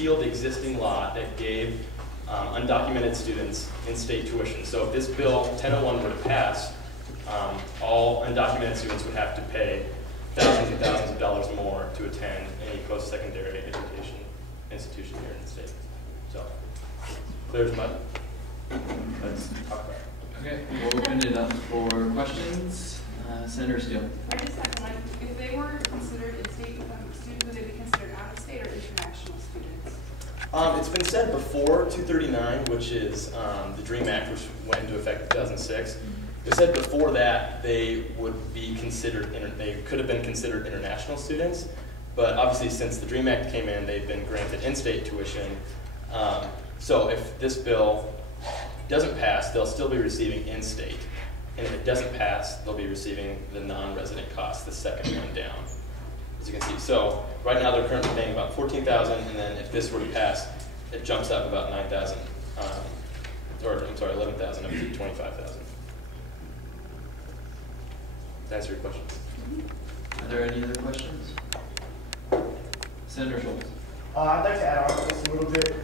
repealed the existing law that gave undocumented students in-state tuition. So if this bill 1001 were to pass, all undocumented students would have to pay thousands and thousands of dollars more to attend any post-secondary education institution here in the state. So, clear as mud. Let's talk about it. Okay, we'll open it up for questions. Senator Steele. I just have one. If they were considered in-state students, would they be considered out-of-state or international students? It's been said before 239, which is the DREAM Act, which went into effect in 2006. It said before that they would be considered, they could have been considered international students, but obviously since the DREAM Act came in, they've been granted in-state tuition. So if this bill doesn't pass, they'll still be receiving in-state. And if it doesn't pass, they'll be receiving the non-resident cost, the second one down, as you can see. So right now they're currently paying about $14,000, and then if this were to pass, it jumps up about $9,000, or I'm sorry, $11,000 up to $25,000. To answer your questions. Are there any other questions? Senator Schultz. I'd like to add on to this a little bit.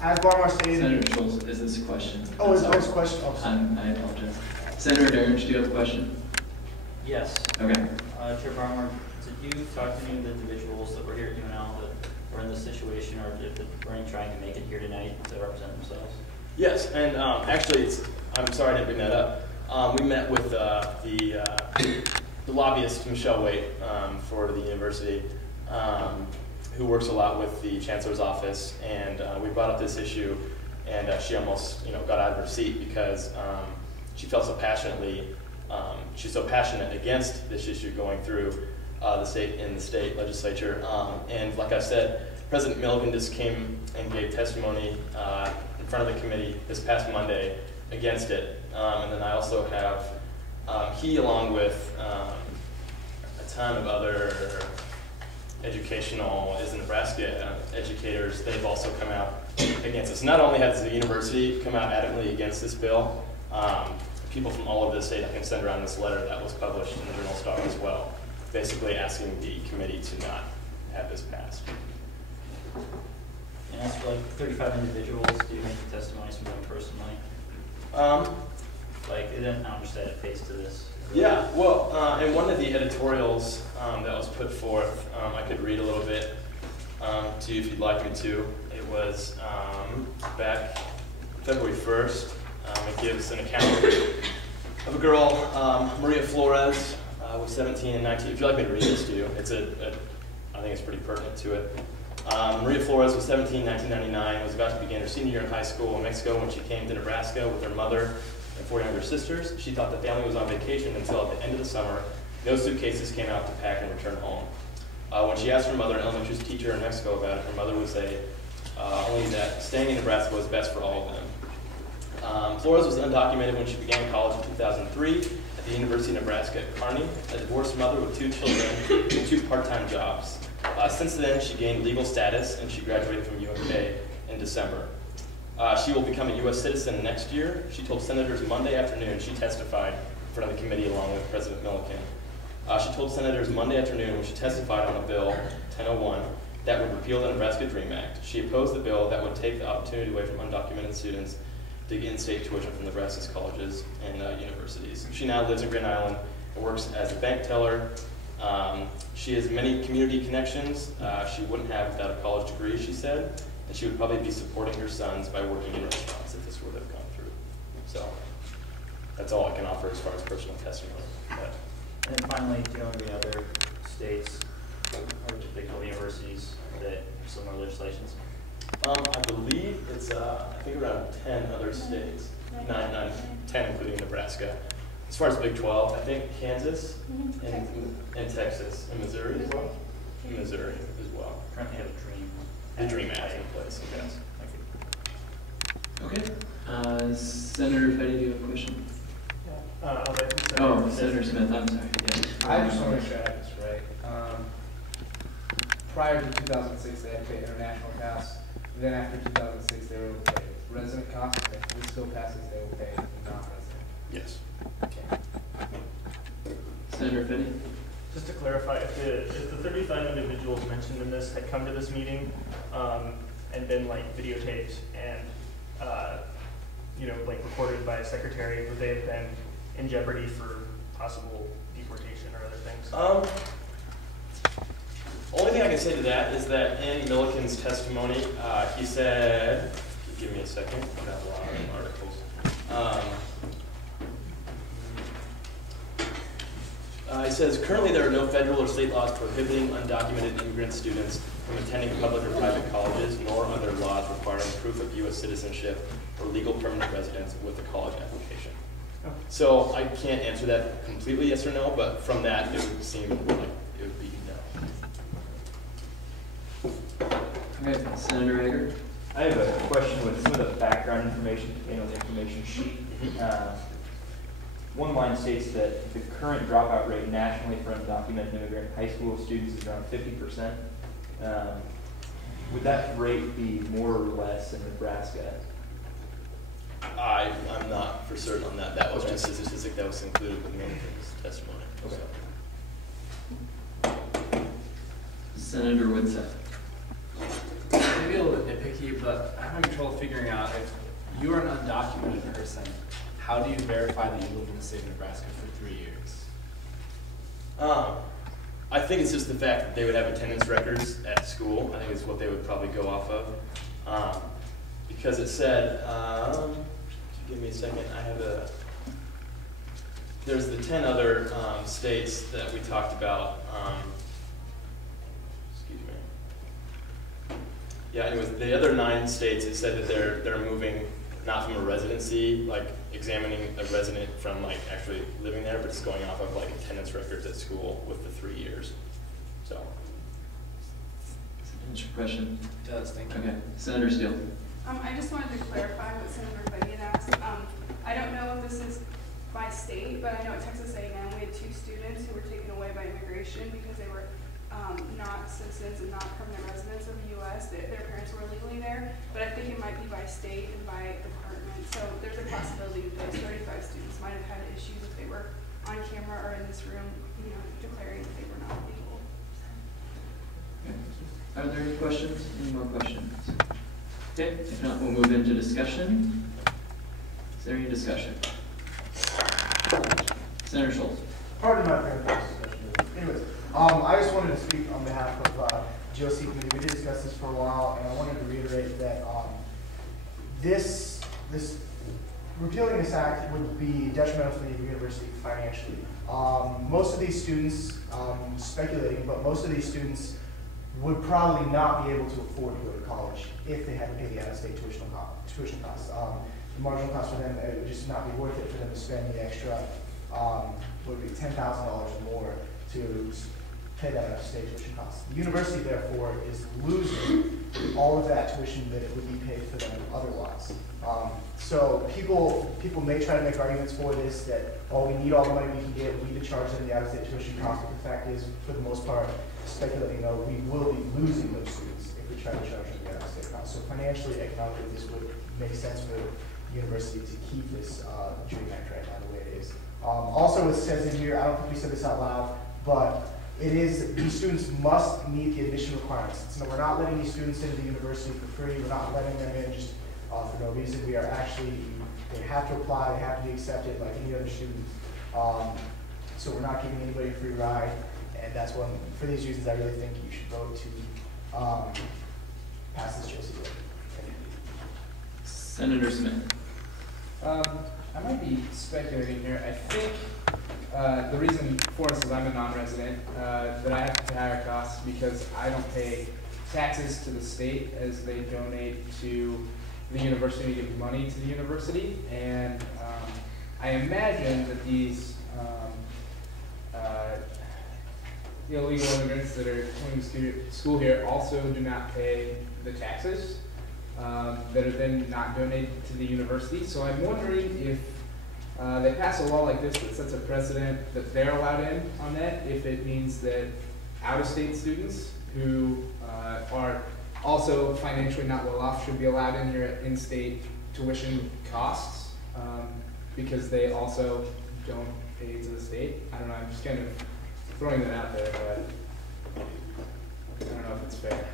As Barmar stated, Senator Schultz, is this a question? Oh, is this a question? Oh, sorry. I apologize. Senator Derridge, do you have a question? Yes. Okay. Chair Barmer, did you talk to any of the individuals that were here at UNL that were in this situation, or were any trying to make it here tonight to represent themselves? Yes, and actually, I'm sorry I didn't bring that up. We met with the lobbyist, Michelle Waite, for the university, who works a lot with the chancellor's office, and we brought up this issue, and she almost got out of her seat because she felt so passionately, she's so passionate against this issue going through the state legislature. And like I said, President Milliken just came and gave testimony in front of the committee this past Monday against it. And then I also have, he along with a ton of other educational, Nebraska educators, they've also come out against this. Not only has the university come out adamantly against this bill, people from all over the state, I can send around this letter that was published in the Journal Star as well, basically asking the committee to not have this passed. And as for like 35 individuals, do you make the testimonies from them personally? Like, I don't understand it pays to this. Yeah, well, in one of the editorials that was put forth, I could read a little bit to you if you'd like me to. It was back February 1st. It gives an account of a girl, Maria Flores, was 17 and 19. If you'd like me to read this to you, it's I think it's pretty pertinent to it. Maria Flores was 17 in 1999, was about to begin her senior year in high school in Mexico when she came to Nebraska with her mother and 4 younger sisters. She thought the family was on vacation until at the end of the summer, no suitcases came out to pack and return home. When she asked her mother, an elementary teacher in Mexico, about it, her mother would say only that staying in Nebraska was best for all of them. Flores was undocumented when she began college in 2003 at the University of Nebraska at Kearney, a divorced mother with 2 children and 2 part-time jobs. Since then, she gained legal status and she graduated from UMK in December. She will become a U.S. citizen next year. She told senators Monday afternoon, she testified in front of the committee along with President Milliken. She told senators Monday afternoon when she testified on a bill, 1001, that would repeal the Nebraska DREAM Act. She opposed the bill that would take the opportunity away from undocumented students to get in-state tuition from Nebraska's colleges and universities. She now lives in Grand Island and works as a bank teller. She has many community connections she wouldn't have without a college degree, she said, and she would probably be supporting her sons by working in restaurants if this would have gone through. So that's all I can offer as far as personal testimony. But. And then finally, do you know any other states or particular universities that have similar legislations? I believe it's, I think around 10 other states, 10 including Nebraska. As far as Big 12, I think Kansas and Texas and Missouri as well. Missouri as well. Currently have a DREAM. The DREAM Act in place, yes. Okay. Senator Fetty, do you have a question? Senator Smith, I'm sorry. Yeah. I just want to make sure I have this right. Prior to 2006, they had to pay international costs. Then after 2006, they were able to pay resident costs. If this still passes, they will pay non-resident. Yes. Okay. Senator Fetty? Just to clarify, if the 35 individuals mentioned in this had come to this meeting and been like videotaped and like recorded by a secretary, would they have been in jeopardy for possible deportation or other things? Only thing I can say to that is that in Milliken's testimony, he said, give me a second, I've got a lot of articles. He says, currently there are no federal or state laws prohibiting undocumented immigrant students from attending public or private colleges, nor are there laws requiring proof of U.S. citizenship or legal permanent residence with a college application. Oh. So I can't answer that completely yes or no, but from that it would seem like it would be no. Okay, Senator Hager. I have a question with some of the background information contained on the information sheet. One line states that the current dropout rate nationally for undocumented immigrant high school students is around 50%. Would that rate be more or less in Nebraska? I'm not for certain on that. That was just a statistic that was included with Milliken's testimony. Okay. Senator Woodson. Maybe a little bit nitpicky, but I'm having trouble figuring out if you are an undocumented person, how do you verify that you live in the state of Nebraska for 3 years? I think it's just the fact that they would have attendance records at school. I think it's what they would probably go off of. Because it said, give me a second, there's the 10 other states that we talked about. Excuse me. Yeah, anyways, the other 9 states, it said that they're moving not from a residency, like examining a resident from like actually living there, but it's going off of like attendance records at school with the 3 years. So. Answer your question. It does, thank you. Okay, Senator Steele. I just wanted to clarify what Senator Betty had asked. I don't know if this is by state, but I know at Texas A&M we had 2 students who were taken away by immigration because they were not citizens and not permanent residents of the U.S. Their parents were illegally there, but I think it might be by state and by department. So there's a possibility that those 35 students might have had issues if they were on camera or in this room, declaring that they were not legal. Okay. Are there any questions? Any more questions? Okay, if not, we'll move into discussion. Is there any discussion? Senator Schultz. Pardon my discussion. Anyways, I just wanted to speak on behalf of GOC committee. We did discuss this for a while, and I wanted to reiterate that this repealing this act would be detrimental to the university financially. Most of these students, speculating, but most of these students would probably not be able to afford to go to college if they had to pay the out-of-state tuition costs. The marginal cost for them, it would just not be worth it for them to spend the extra, would be $10,000 or more to pay that out-of-state tuition costs. The university, therefore, is losing all of that tuition that it would be paid for them otherwise. So people may try to make arguments for this that, oh, we need all the money we can get, we need to charge them the out-of-state tuition costs, but the fact is, for the most part, speculating, though, we will be losing those students if we try to charge them the out-of-state costs. So financially, economically, this would make sense for the university to keep this Dream Act right now the way it is. Also, it says in here, I don't think we said this out loud, but it is, these students must meet the admission requirements. So we're not letting these students into the university for free. We're not letting them in just for no reason. We are actually, they have to apply, they have to be accepted like any other student. So we're not giving anybody a free ride. And that's one, for these reasons, I really think you should vote to pass this GOC bill. Senator Smith. I might be speculating here. I think the reason, for instance, I'm a non-resident, that I have to pay higher costs because I don't pay taxes to the state as they donate to the university to give money to the university. And I imagine that these illegal immigrants that are coming to school here also do not pay the taxes that are then not donated to the university. So I'm wondering if they pass a law like this that sets a precedent that they're allowed in on that, if it means that out-of-state students who are also financially not well off should be allowed in here at in-state tuition costs because they also don't pay to the state. I don't know, I'm just kind of throwing that out there, but I don't know if it's fair.